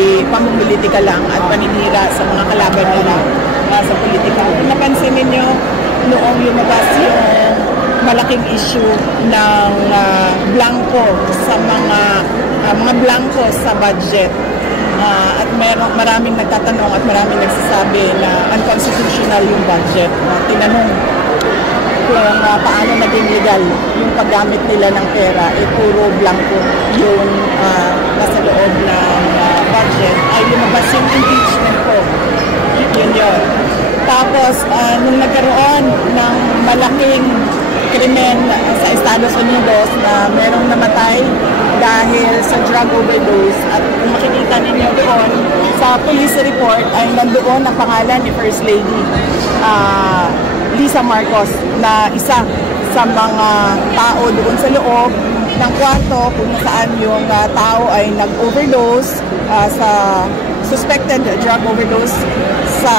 kundi pamumulitika lang at paninira sa mga kalaban nila sa politika. Kung napansin ninyo, noong lumabas yung malaking issue ng blanco sa mga blanco sa budget. At maraming nagtatanong at maraming nagsasabi na unconstitutional yung budget. Tinanong kung paano naging legal yung paggamit nila ng pera, puro blanco yung nasa loob ng budget, ay lumabas yung impeachment ko. Yun. Tapos, nung nagkaroon ng malaking krimen sa Estados Unidos na merong namatay dahil sa drug overdose, at kung makikita ninyo doon sa police report ay nandoon ang pangalan ni First Lady Lisa Marcos na isa sa mga tao doon sa loob ng kwarto kung saan yung tao ay nag-overdose sa suspected drug overdose sa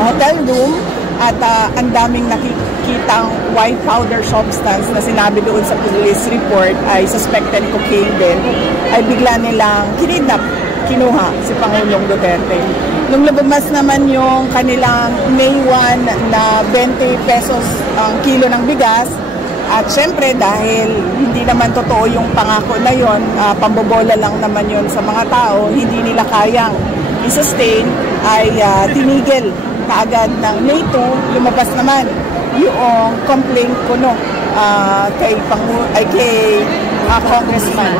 hotel room, at ang daming nakikitang white powder substance na sinabi doon sa police report ay suspected cocaine din, ay bigla nilang kinuha si Pangulong Duterte. Nung lumabas naman yung kanilang May 1 na 20 pesos ang kilo ng bigas, at syempre dahil hindi naman totoo yung pangako na yon, pambobola lang naman yon sa mga tao, hindi nila kayang i-sustain, ay tinigil kaagad ng May 2, lumabas naman yung complaint ko kay Congressman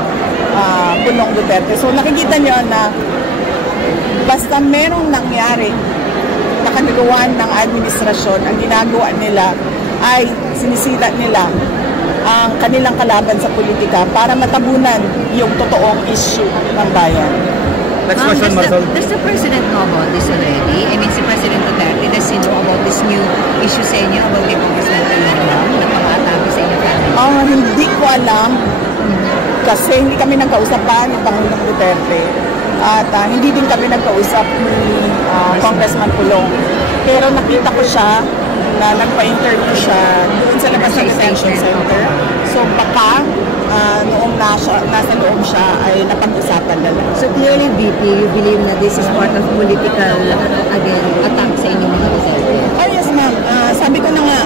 Pulong Duterte. So nakikita nyo na basta merong nangyari na kanuluan ng administrasyon, ang ginagawa nila ay sinisira nila ang kanilang kalaban sa politika para matabunan yung totoong issue ng bayan. Next question, Marcel. Does the President know about this already? I mean, si President Duterte, does he know about this new issue sa inyo about the Congressman na pang-atake sa inyo family? Hindi ko alam kasi hindi kami nagkausap pa ni Pangulong Duterte at hindi din kami nagkausap ni Congressman Pulong. Pero nakita ko siya na nagpa-interview siya doon sa labas ng detention center. So baka noong nasa loob siya ay napag-usapan na lang. So clearly, VP, you believe na this is part of political, again, attack sa inyong mga Duterte? Oh yes ma'am. Sabi ko na nga,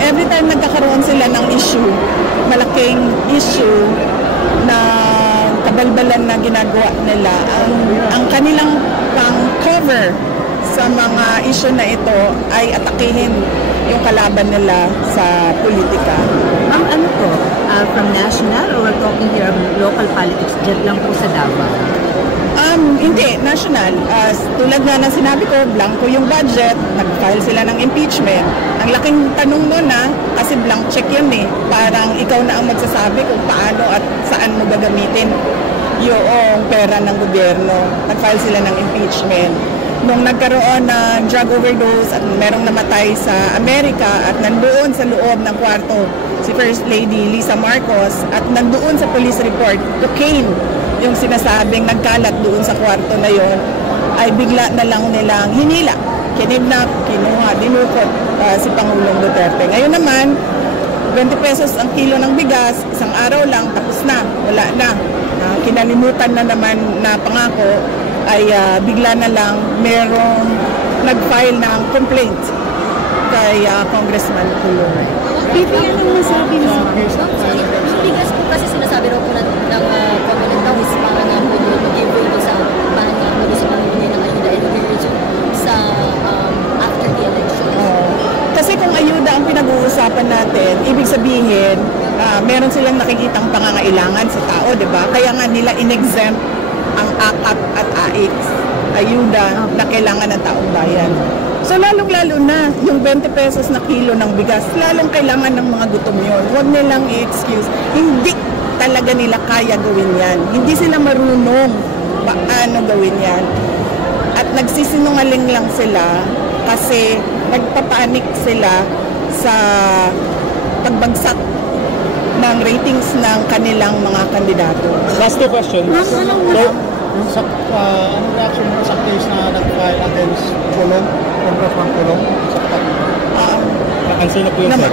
every time nagkakaroon sila ng issue, malaking issue na kabalbalan na ginagawa nila, ang kanilang pang-cover sa mga issue na ito ay atakihin yung kalaban nila sa politika. Ma'am, ano po? From national or we're talking here of local politics, dyan lang po sa Davao? Hindi, national. Tulad nga ng sinabi ko, blanco yung budget, nag-file sila ng impeachment. Ang laking tanong nun kasi blank check yun Parang ikaw na ang magsasabi kung paano at saan mo gagamitin yung pera ng gobyerno. Nag-file sila ng impeachment. Nung nagkaroon ng drug overdose at merong namatay sa Amerika at nandoon sa loob ng kwarto si First Lady Lisa Marcos at nandoon sa police report, cocaine yung sinasabing nagkalat doon sa kwarto na yon, ay bigla na lang nilang hinila, kinidnap, kinuha, dinukot si Pangulong Duterte. Ngayon naman, 20 pesos ang kilo ng bigas, isang araw lang, tapos na, wala na. Kinalimutan na naman na pangako, ay bigla na lang merong nag-file ng complaint kay Congressman Pulong. VP, anong masabi mo? Bigas po kasi sinasabi raw po ng Comelec daw is para nga po mag-give ito sa mag-usapang ng ayuda sa after the election. Kasi kung ayuda ang pinag-uusapan natin, ibig sabihin, meron silang nakikitang pangangailangan sa tao, di ba? Kaya nga nila in-exempt ang AKAP at AIX, ayuda na kailangan ng taong bayan. So lalong-lalo na yung 20 pesos na kilo ng bigas, lalong kailangan ng mga gutom yun. Huwag nilang i-excuse. Hindi talaga nila kaya gawin yan. Hindi sila marunong paano gawin yan. At nagsisinungaling lang sila kasi nagpapanik sila sa pagbagsak ng ratings ng kanilang mga kandidato. Last two questions. So, anong reaction mo sa case na nag-file against Pulong, Congressman Pulong? Sino po yung sir?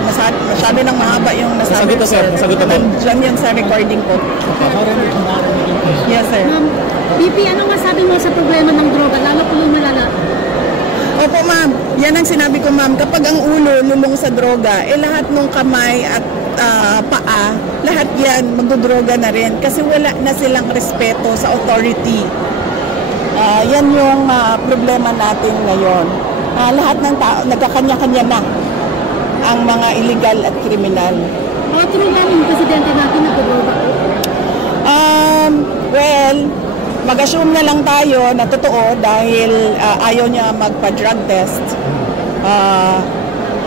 Masyado nang mahaba yung nasabi Nasagot ko, na, sir. Nasagot na po. Nandiyan yan sa recording ko. Yes, sir. BP, anong masabi mo sa problema ng droga? Lalo po yung malala. Opo, ma'am. Yan ang sinabi ko, ma'am. Kapag ang ulo lulong sa droga, lahat ng kamay at paa, lahat yan magdodroga na rin kasi wala na silang respeto sa authority. Yan yung problema natin ngayon. Lahat ng tao, nagkakanya-kanya na ang mga illegal at kriminal. Mga true lang yung presidente natin nagdodroga po. Well, mag-assume na lang tayo na totoo dahil ayaw niya magpa-drug test.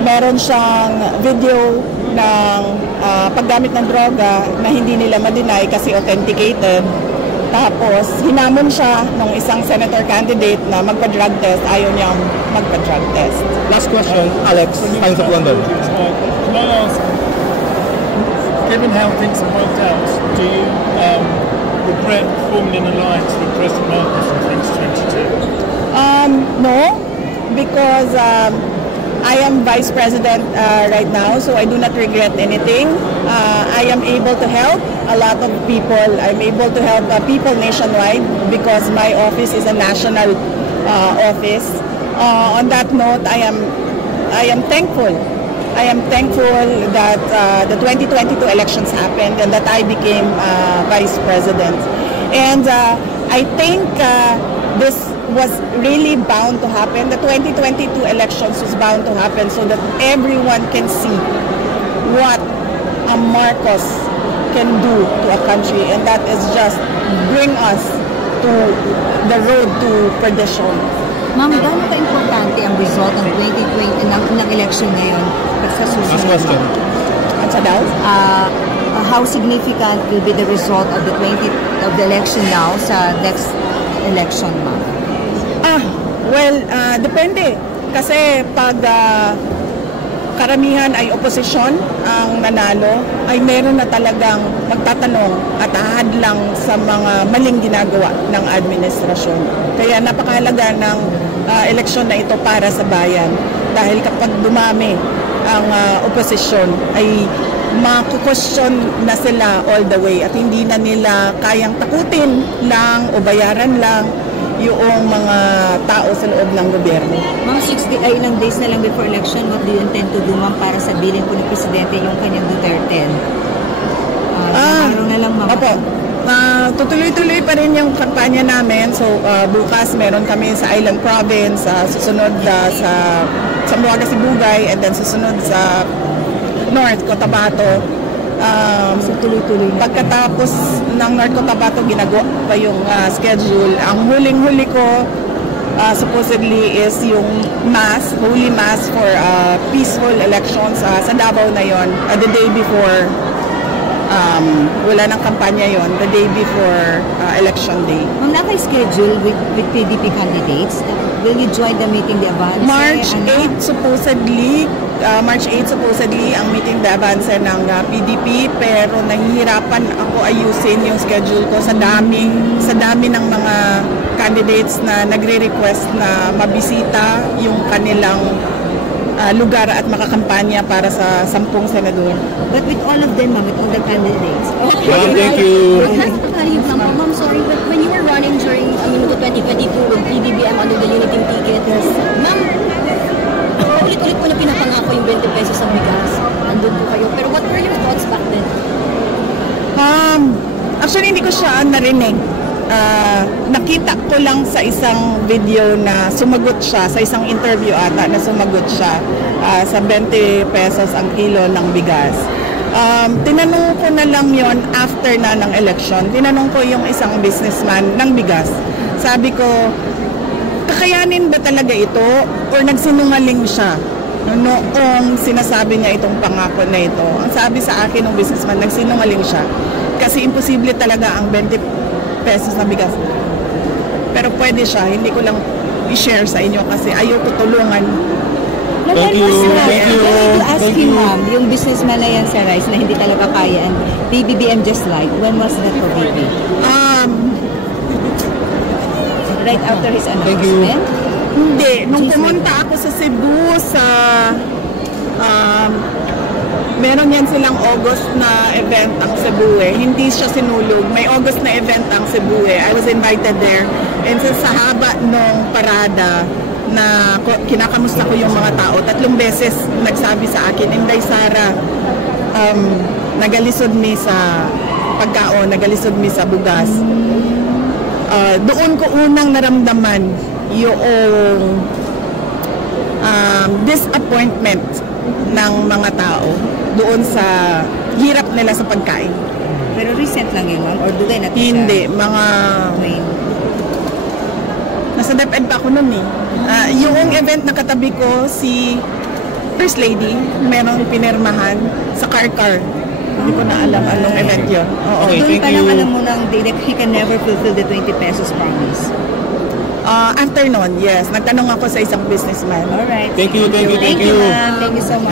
Meron siyang video ng paggamit ng droga na hindi nila ma-deny kasi authenticated. Tapos, hinamon siya ng isang senator candidate na magpa-drug test. Ayaw niyang magpa-drug test. Last question, Alex, Times of London. Can I ask, given how things have worked out, do you regret forming an alliance with President Marcos in 2022? No, because I am Vice President right now, so I do not regret anything. I am able to help a lot of people. I'm able to help people nationwide because my office is a national office. On that note, I am thankful. I am thankful that the 2022 elections happened and that I became Vice President. And I think this was really bound to happen. The 2022 elections was bound to happen so that everyone can see what a Marcos can do to a country, and that is just bring us to the road to perdition. Ma'am, gaano ka-importante ang result ng 2020 ng election ngayon sa susunod? Last question. At sa daw? How significant will be the result of the election now sa next election, ma'am? Well, depende. Kasi pag karamihan ay oposisyon ang nanalo, ay meron na talagang magtatanong at ahadlang sa mga maling ginagawa ng administrasyon. Kaya napakahalaga ng eleksyon na ito para sa bayan. Dahil kapag dumami ang oposisyon, ay makukwestiyon na sila all the way at hindi na nila kayang takutin lang o bayaran lang yung mga tao sa loob ng gobyerno. Ma'am, 60 ay ilang days na lang before election, what do you intend to do, ma'am, para sabihin po ng Presidente yung kanyang Duterte? Araw na lang, ma'am. Opo. Tutuloy-tuloy pa rin yung kampanya namin. So, bukas meron kami sa Island Province, susunod sa Zamboanga, Sibugay, and then susunod sa North Cotabato. So, tuloy-tuloy na. Pagkatapos ng North Cotabato, ginagawa pa yung schedule. Ang huling-huli ko, supposedly, is yung mass, holy mass for peaceful elections sa Davao na yon. The day before, wala ng kampanya yon, the day before election day. Ma'am, naka-schedule with PDP candidates. Will you join the meeting de avance? March 8 supposedly ang meeting de avance ng PDP, pero nahihirapan ako ayusin yung schedule ko sa dami ng mga candidates na nagre-request na mabisita yung kanilang lugar at makakampanya para sa 10 senador. But with all of them, ma'am, with all the candidates. Ma'am, thank you. Ma'am, sorry, but when you were running during Minuto 2022 with PBBM under the Uniting Ticket, ma'am, ulit-ulit po na pinapangako yung 20 pesos ang bigas. Nandun po kayo. Pero what were your thoughts back then? Actually, hindi ko siya narinig. Nakita ko lang sa isang video na sumagot siya, sa isang interview ata na sumagot siya sa 20 pesos ang kilo ng bigas. Tinanong ko na lang yon after na ng election. Tinanong ko yung isang businessman ng bigas. Sabi ko, kakayanin ba talaga ito or nagsinungaling siya noong sinasabi niya itong pangako na ito? Ang sabi sa akin ng businessman, nagsinungaling siya kasi imposible talaga ang 20 pesos na bigas. Pero pwede siya, hindi ko lang i-share sa inyo kasi ayaw ko tulungan. Thank you. Thank you. Ask him, ma'am, yung businessman na yan sa rice na hindi talaga kaya and PBBM just like, when was that for BP? Right after his announcement? Hindi. Nung pumunta ako sa Cebu, Meron yan silang August na event ang Cebu eh. Hindi siya sinulog. May August na event ang Cebu eh. I was invited there. And sa haba nung parada na kinakamusta ko yung mga tao, 3 beses nagsabi sa akin, Inday Sara, nagalisod mi sa pagkaon, nagalisod mi sa bugas. Doon ko unang naramdaman yung disappointment ng mga tao doon sa hirap nila sa pagkain. Pero recent lang yun, ma'am? Or dugay natin Hindi, mga... Nasa DepEd pa ako nun eh. Yung event na katabi ko, si First Lady, merong pinirmahan sa car-car. Hindi ko na alam anong event yun. Oo. Okay, Doon thank pa lang you. alam mo nang he can never fulfill the 20 pesos promise. After nun, yes. Nagtanong ako sa isang businessman. Alright. Thank you. Thank you, ma'am. Thank you so much.